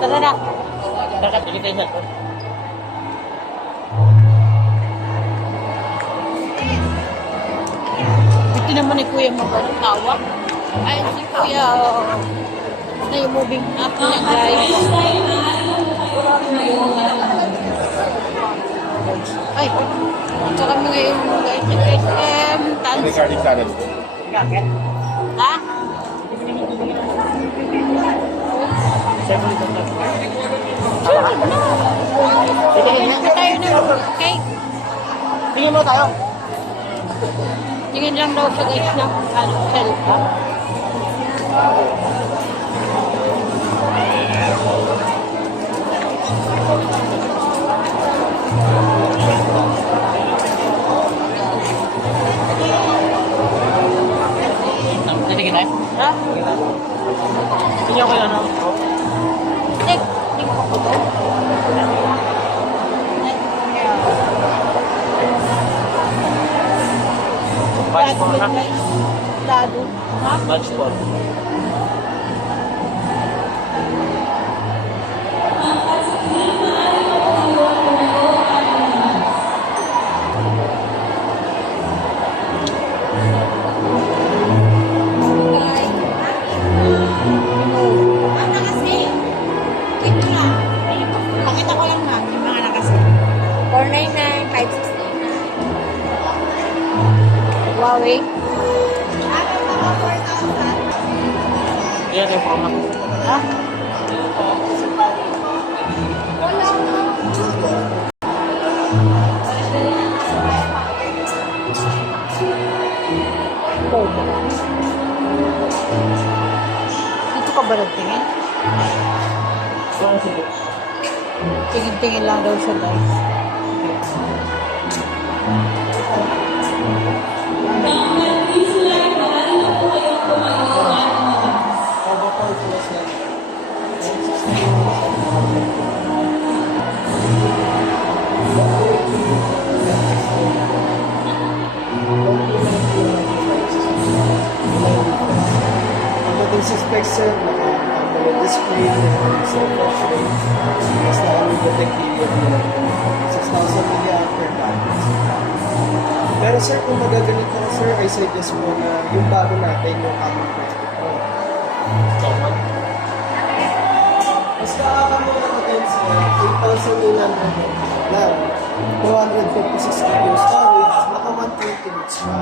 tara na. Tara, pili tayo sa ito. Ito naman ni Kuya magtawa. Ay, si Kuya, na yung moving up niya, guys. Ay, ito kami ngayon, guys, sa SM, Regarding Ha? Tingin na tayo na. Okay. Tingin mo tayo. Tingin lang daw siya guys ng cellphone. Titigin tayo. Ha? Tingin ko yun, ano? Tingin ko po to. Batch po na. Lado. Ha? Batch po. Pakita ko lang ma'am, yung mga nakasi. 499, 569. Huawei. Yan yung promo. Ha? Dito ka ba nagtingin? Tingin-tingin lang daw siya guys. Pagdating sa specs sir, naka-AMOLED display, cell frame, mas naka-mediatek period nila, 6,000 mAh batteries. Pero sir, kung magagamit ka sir, I suggest mo na yung bago natin, yung Camon 20 Pro. Mas nakakamura ko din sir, 8,800 lang, 256 GB storage, naka 120 Hz pa.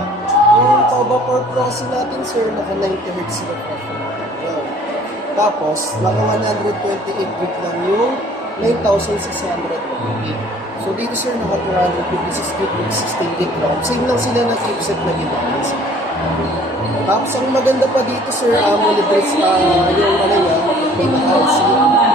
Yung Pova 4 Pro natin sir, naka 90 Hz na profile. Tapos, naka 128 gig lang yung 9,600 mAh. So dito sir, naka 256 gig with 16 gig RAM. Same lang sila na chipset na ginamit. Tapos ang maganda pa dito sir, AMOLED yung ano niya, pinaka-LCD.